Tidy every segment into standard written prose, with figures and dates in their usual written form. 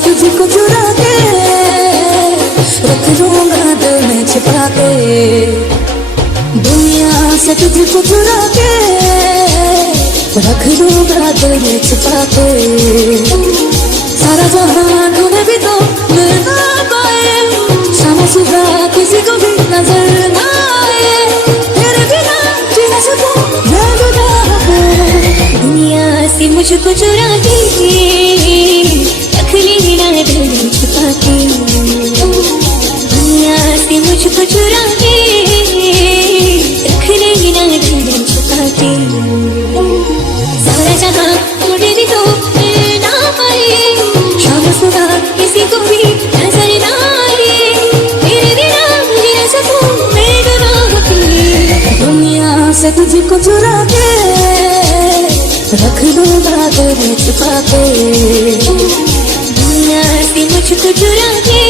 तुझको चुरा के रख लूंगा दिल में छिपा के। दुनिया से तुझको चुरा के रख लूंगा दिल में छिपा के। सारा जहान ढूंढे भी तो मिल ना पाए, शाम सुबह किसी को भी नजर ना आए। तेरे बिना जी ना सकूं मैं जुदा हूँ। दुनिया से मुझको चुरा के रख लेना दिल में छुपा के। दुनिया से मुझको चुरा के रख लेना दिल में छुपा के। सारा जहां ढूंढे भी तो मिल ना पाए, शाम सुबह किसी को भी नजर ना आए। तेरे बिना जी ना सकूं मैं जुदा हूँ। दुनिया से तुझको चुरा के रख लूंगा दिल में छुपा के। दुनिया से मुझको चुरा के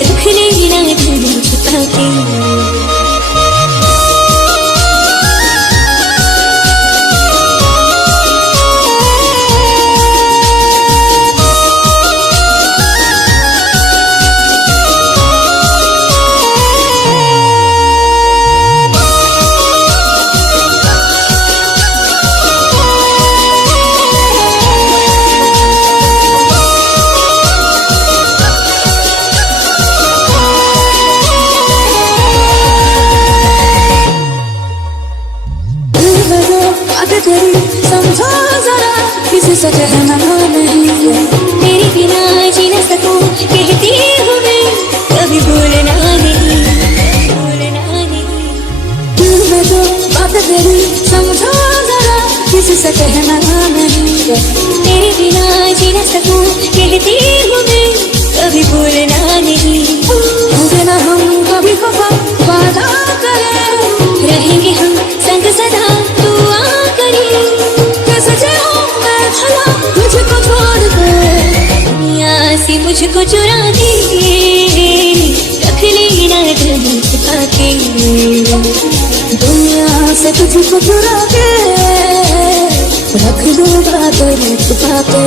रख लेना दिल में छुपा के। समझो जरा किसी से कहना नहीं, तेरे बिना जी न सकूं कहती हूँ मैं, कभी भूलना नहीं, भूलना नहीं। दिल में जो बात तेरी समझो जरा किसी से कहना नहीं, तेरे बिना जी न सकूं कहती हूँ मैं, कभी भूलना नहीं। मुझे ना हम कभी खफा वादा करें, रहेंगे हम संग सदा दुआ करें। कैसे जीऊं मैं भला तुझको छोड़ के। दुनिया से मुझको चुरा के रख लेना दिल में छुपा के। दुनिया से तुझको चुरा के रख लूंगा दिल में छुपा के।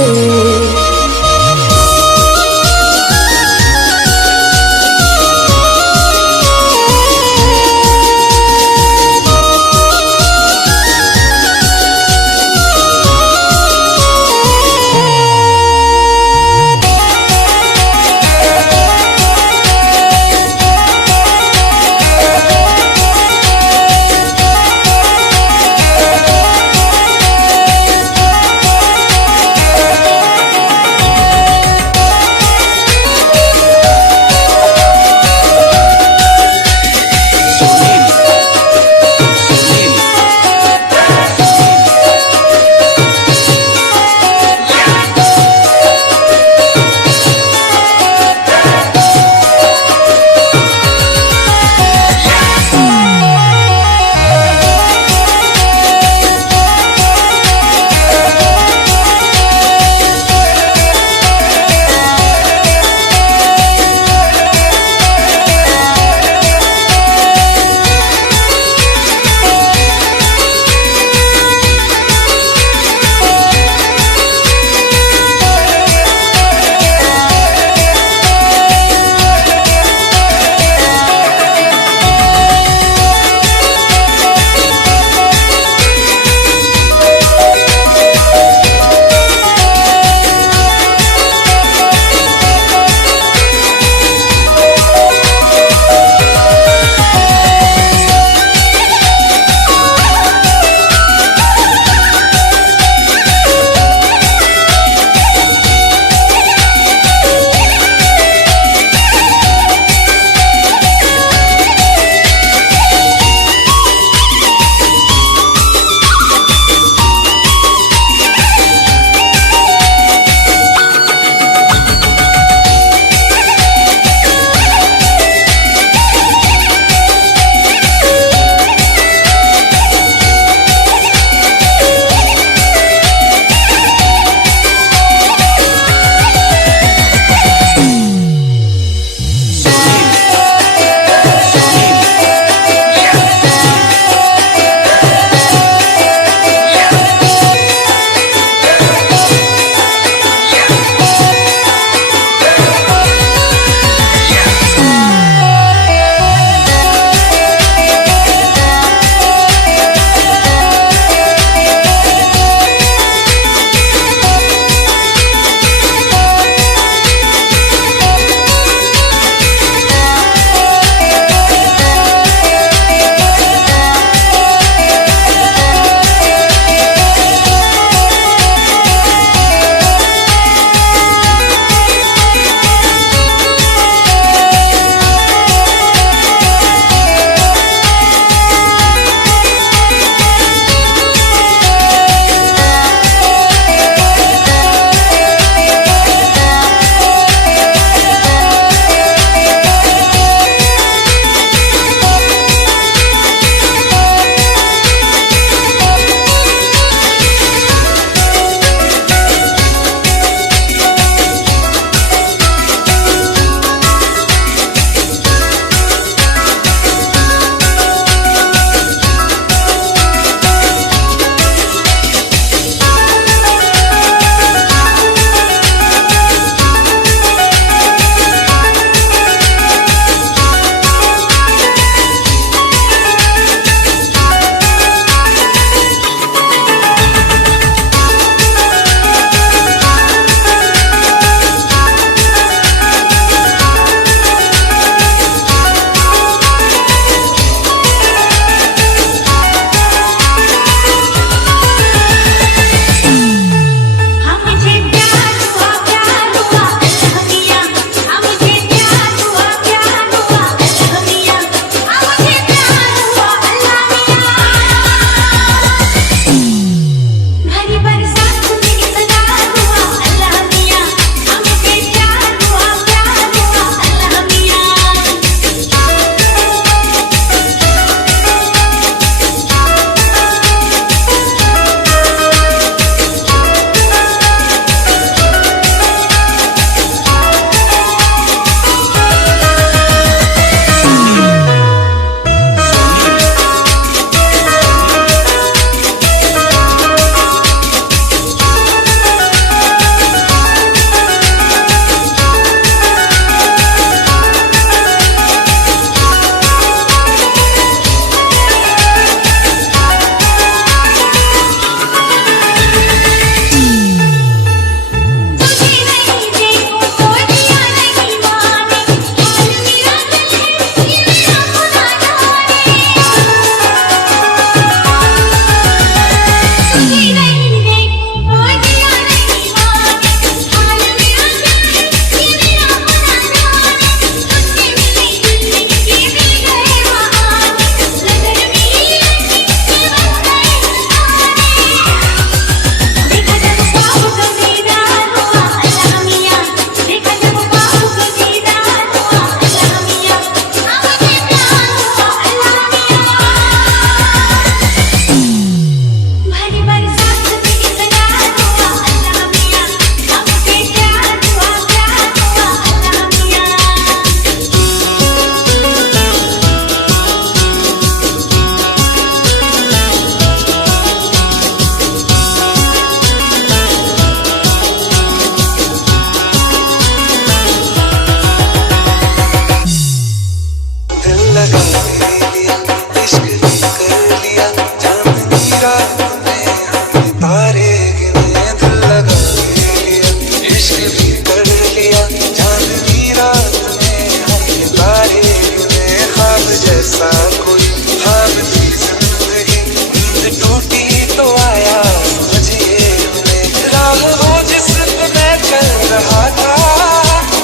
रात में हमने तारे गिने दिल लगा लिया, इश्क भी कर लिया। चांदनी रात में हमने तारे गिने, ख्वाब जैसा कोई ख्वाब थी जिंदगी। नींद टूटी तो आया समझिए हमें, राह वो जिस पे मैं चल रहा था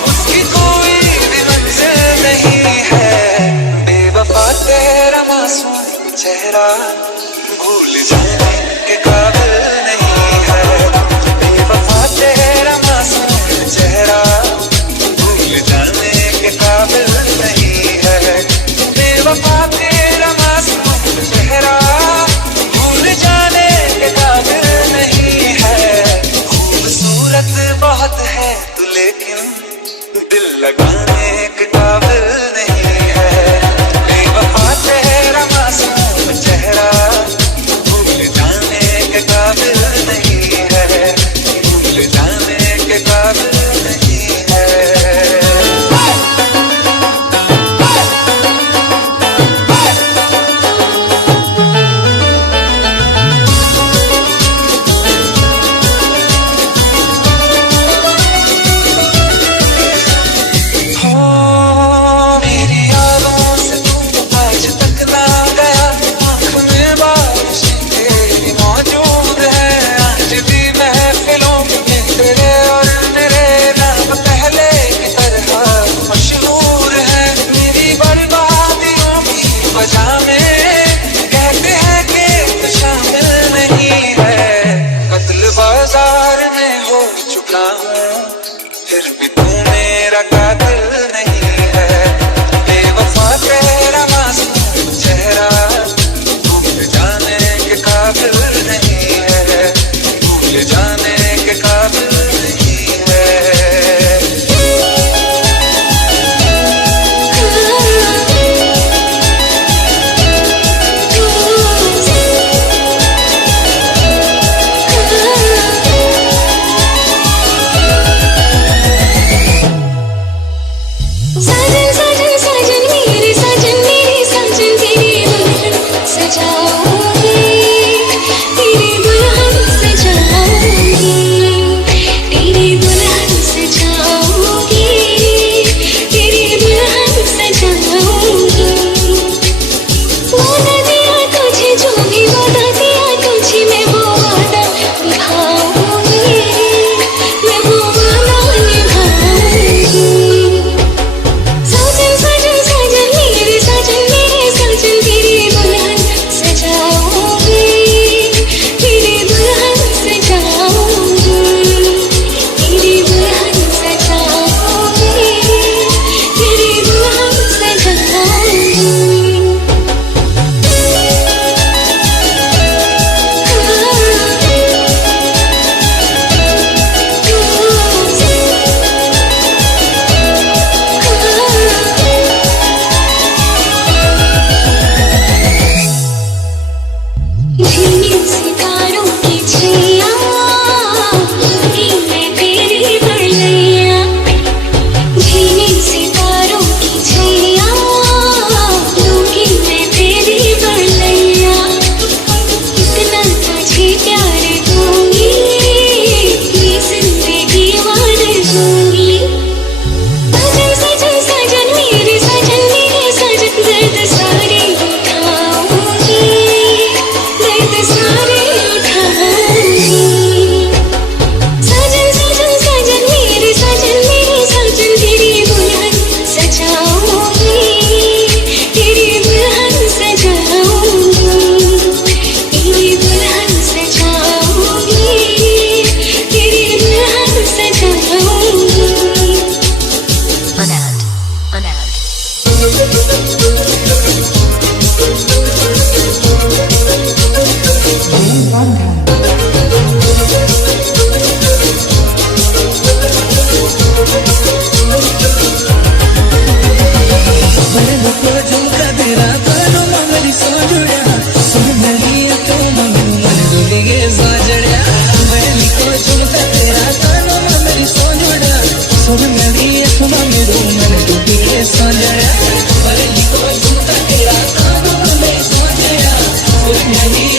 उसकी कोई भी मंजिल नहीं है। बेवफा तेरा मासूम चेहरा भूल जाने के काबिल नहीं है। बेवफा तेरा मासूम चेहरा भूल जाने के काबिल नहीं है। बेवफा तेरा मासूम चेहरा भूल जाने के काबिल नहीं है। खूबसूरत बहुत है तू लेकिन दिल लगाने के काबिल नहीं है। बेवफा तेरा मासूम चेहरा भूल जाने के काबिल नहीं है, भूल जाने के काबिल नहीं है। मेरी यादों से तू आज तक ना गया, आँख में बारिश तेरी मौजूद है। आज भी महफिलों में तेरे और मेरे नाम पहले की तरह मशहूर है। मेरी बर्बादियों की वजह में कहते हैं कि तू शामिल नहीं है। कत्ल बाजार में हो चुका हूँ फिर भी तू मेरा कातिल नहीं है। बेवफा तेरा मासूम चेहरा भूल जाने के काबिल नहीं है, भूल जाने के काबिल नहीं है। साजन साजन साजन मेरे साजन तेरी दुल्हन सजाऊंगी, तेरी दुल्हन सजाऊंगी, तेरी दुल्हन सजाऊंगी, तेरी दुल्हन सजाऊंगी। वादा दिया तुझे जो भी वादा दिया तुझे मैं वो वादा निभाऊंगी, मैं वो वादा निभाऊंगी। साजन साजन साजन मेरे साजन तेरी दुल्हन सजाऊंगी, तेरी दुल्हन सजाऊंगी, तेरी दुल्हन सजाऊंगी, तेरी दुल्हन सजाऊंगी। झिलमिल सितारों की छैया लूंगी मैं तेरी बड़ैया, झिलमिल सितारों की छैया लूंगी मैं तेरी बड़ैया। इतना तुझे प्यार दूंगी ये जिंदगी वार दूंगी। साजन साजन साजन मेरे साजन दर्द सारे उठाऊंगी, दर्द सारे उठाऊंगी। साजन साजन साजन मेरे साजन तेरी दुल्हन सजाऊंगी, तेरी दुल्हन सजाऊंगी, तेरी दुल्हन सजाऊंगी, तेरी दुल्हन सजाऊंगी। नहीं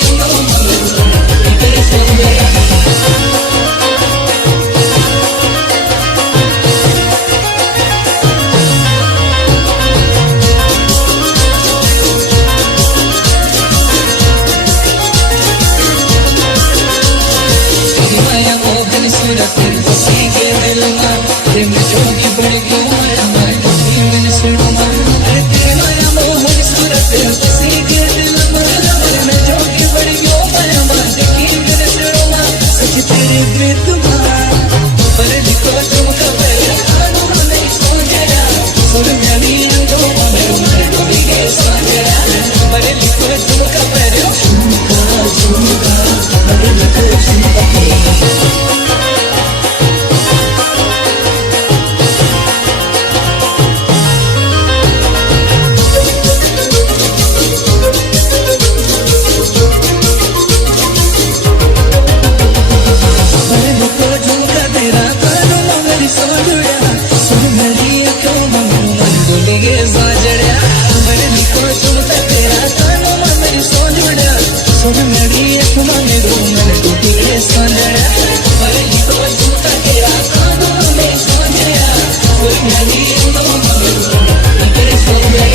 मेरी अपना निरो मन टूटे सोने पर ही तो झूठा तेरा कानों में सोने कोई नहीं तो मन तेरे सोने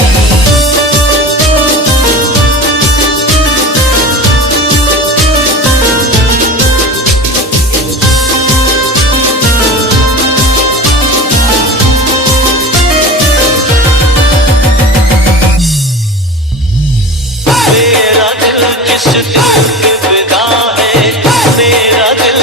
मेरा दिल किस दिल पे फिदा है, मेरा दिल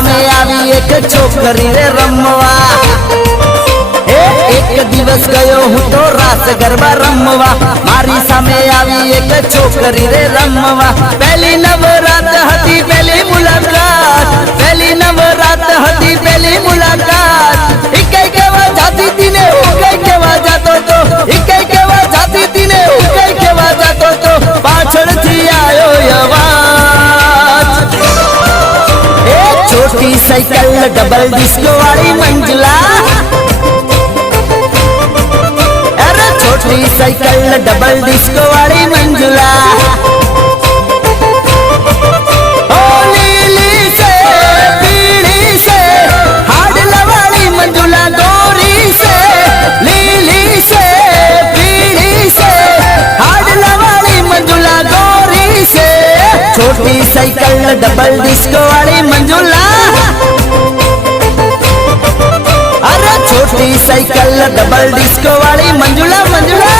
સામે આવી એક છોકરી રે રમવા. એક દિવસ ગયો હું તો રાસ ગરબા રમવા. મારી સામે આવી એક છોકરી રે રમવા. પહેલી નવરાત હતી પહેલી મુલાકાત, પહેલી નવરાત હતી પહેલી મુલાકાત. એ કઈ કેવા જાતી હતી ને હું કઈ કેવા જાતો તો, એ કઈ કેવા જાતી હતી ને હું કઈ કેવા જાતો તો. પાછળથી આવ્યો અવાજ, એ છોટી સાયકલ ડબલ ડિસ્કો વાળી મંજુલા. छोटी साइकिल डबल डिस्को वाली मंजुला. ओ लीली से पीली से हाडला वाली मंजुला गोरी से, लीली से पीली से हाडला वाली मंजुला गोरी से. छोटी साइकिल डबल डिस्को वाली मंजुला, अरे छोटी साइकिल डबल डिस्को वाली मंजुला मंजुला.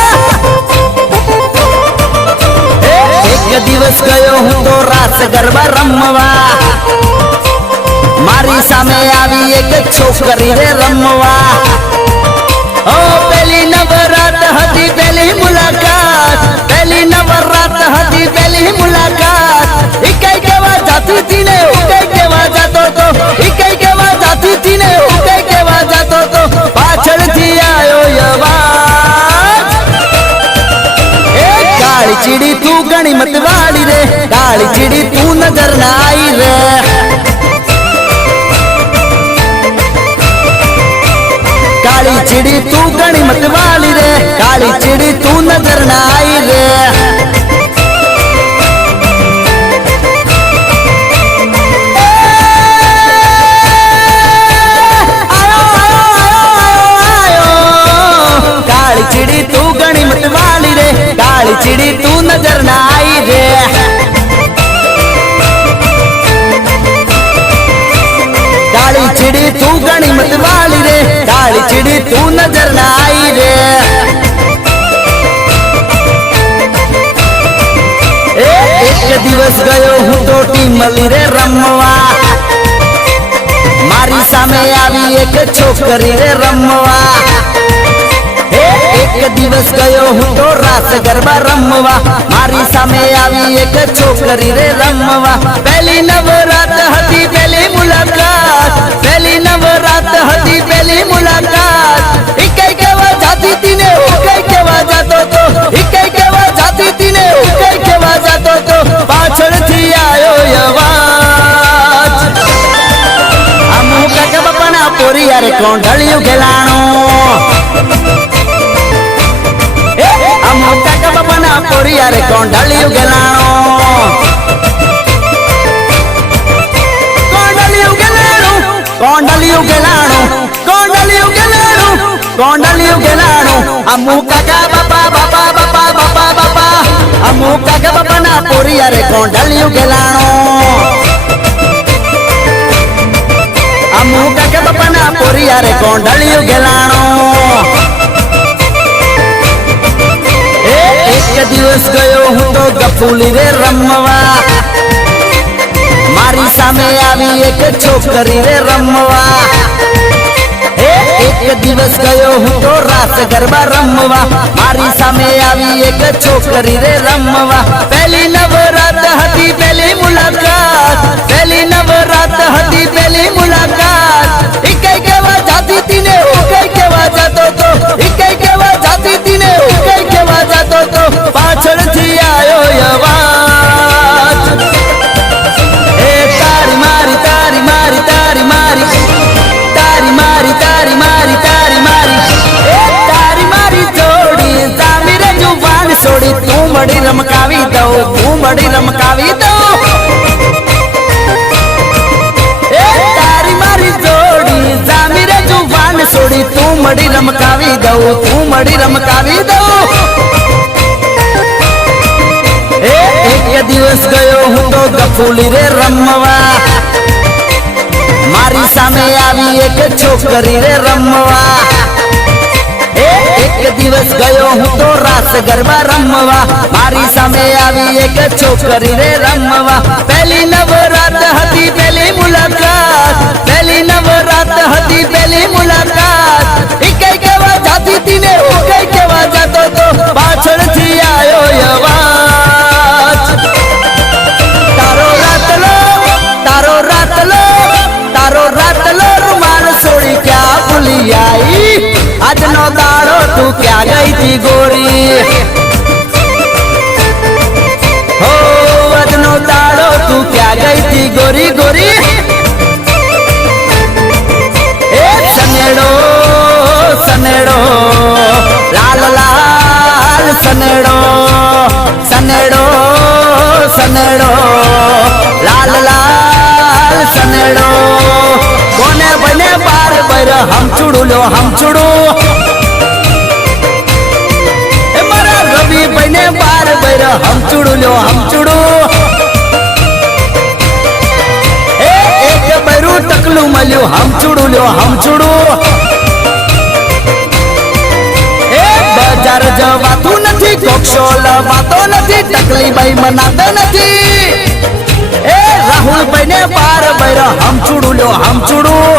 एक દિવસ ગયો હું તો રાસ ગરબા રમવા. મારી સામે આવી એક છોકરી રે રમવા. ઓ પહેલી નવરાત હતી પહેલી મુલાકાત, પહેલી નવરાત હતી પહેલી મુલાકાત. એ કઈ કેવા જાતી હતી ને હું કઈ કેવા જાતો તો, એ કઈ કેવા જાતી હતી ને હું કઈ કેવા જાતો તો. પાછળથી આવ્યો અવાજ, એ કાળી ચીડી તું ઘણી મત વાળી રે, કાળી ચીડી તું નજર ના આવી રે. કાળી ચીડી તું ઘણી મત વાળી રે, કાળી ચીડી તું નજર ના આવી રે. काली चिड़ी तू घणी मत वाली रे, काली चिड़ी तू नजर ना आई रे. काली चिड़ी तू घणी मत वाली रे, काली चिड़ी तू नजर ना आई रे. एक દિવસ ગયો હું તો ટીમલી રે રમવા. મારી સામે આવી એક છોકરી રે રમવા. એક દિવસ ગયો હું તો રાસ ગરબા રમવા. મારી સામે આવી એક છોકરી રે રમવા. પહેલી નવરાત હતી પહેલી મુલાકાત, પહેલી નવરાત હતી પહેલી મુલાકાત. એ કઈ કેવા જાતી હતી ને હું કઈ કેવા જાતો તો, એ કઈ કેવા જાતી હતી ને હું કઈ કેવા જાતો તો. પાછળથી આવ્યો અવાજ, આમુ કાકા બાપાના પોરી યાર કોંઢળિયું ગેલાણો. કાકા બાપાના પોરી યાર કોંઢળિયું ગેલાણો. કોંઢળિયું ગેલાણું, કોંઢળિયું ગેલાણું, કોંઢળિયું ગેલાણું, કોંઢળિયું ગેલાણું. અમુ કાકા બાપા બાપા બાપા બાપા બાપા, અમુ કાકા બાપાના પોરી યાર કોંઢળિયું ગેલાણો. અમુ કાકા બાપાના પોરી યાર કોંઢળિયું ગેલાણો. એક દિવસ ગયો હું તો ગફુલી રે રમવા. મારી સામે આવી એક છોકરી રે રમવા. એક દિવસ ગયો હું તો રાસ ગરબા રમવા. મારી સામે આવી એક છોકરી રે રમવા. પહેલી નવરાત હતી પહેલી મુલાકાત, પહેલી નવરાત હતી પહેલી મુલાકાત. એ કઈ કેવા જાતી હતી ને હું કઈ કેવા જાતો તો, એ કઈ કેવા જાતી હતી ને હું કઈ કેવા જાતો તો. પાછળથી આવ્યો અવાજ, એ તારી મારી તારી મારી તારી મારી, તારી મારી તારી મારી તારી મારી, એ તારી મારી જોડી જામી રે જુવાન છોડી. તું મળી રમકાવી દઉં, તું મળી રમકાવી દઉં. એ તારી મારી જોડી જામી રે જુવાન છોડી. તું મળી રમકાવી દઉં, તું મળી રમકાવી દઉં. એક દિવસ ગયો હું તો ગફુલી રે રમવા. મારી સામે આવી એક છોકરી રે રમવા. એક દિવસ ગયો હું તો રાસ ગરબા રમવા. મારી સામે આવી એક છોકરી રે રમવા. પહેલી નવરાત નવરાત હતી પેલી મુલાકાત, પેલી નવરાત હતી પેલી મુલાકાત. ઈ કઈ કેવા જાતી હતી ને હું કઈ કેવા જાતો તો, પાછળથી આયો અવાજ. તારો રાતલો તારો રાતલો તારો રાતલો રૂમાલ છોડી ક્યાં ભૂલી આઈ. આજનો દાડો તું ક્યાં ગઈ તી ગોરી. હો આજનો દાડો તું ક્યાં ગઈ તી ગોરી ગોરી. એ સનેડો સનેડો લાલ લાલ સનેડો સનેડો સનેડો લાલ લાલ સનેડો. કોને બને બાર બર હમચુડું લો હમચુડું. એ મારા રવિ બને બાર બર હમચુડું લો હમચુડું. એ એક બૈરું ટકલું મળ્યું હમચુડું લો હમચુડું. એ બજાર જવાતું નથી, કોક્ષો લવાતો નથી, ટકલી બાઈ મનાતો નથી. એ રાહુલ ભાઈ ને બાર બૈર હમચુડું લ્યો હમચુડું.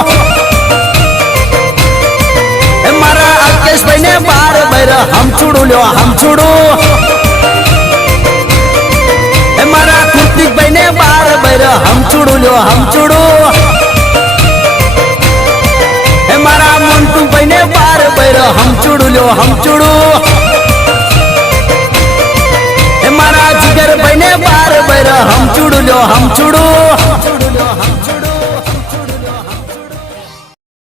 એ મારા અલ્કેશ ભાઈ ને બાર બૈર હમચુડું લ્યો હમચુડું. એ મારા કૃતિક ભાઈ ને બાર બૈર હમચુડું લ્યો હમચુડું. એ મારા મોન્ટુ ભાઈ ને બાર બૈર હમચુડું લ્યો હમચુડું. એ મારા જીગર ભાઈ ને બાર બૈર હમચુડું લ્યો હમચુડું.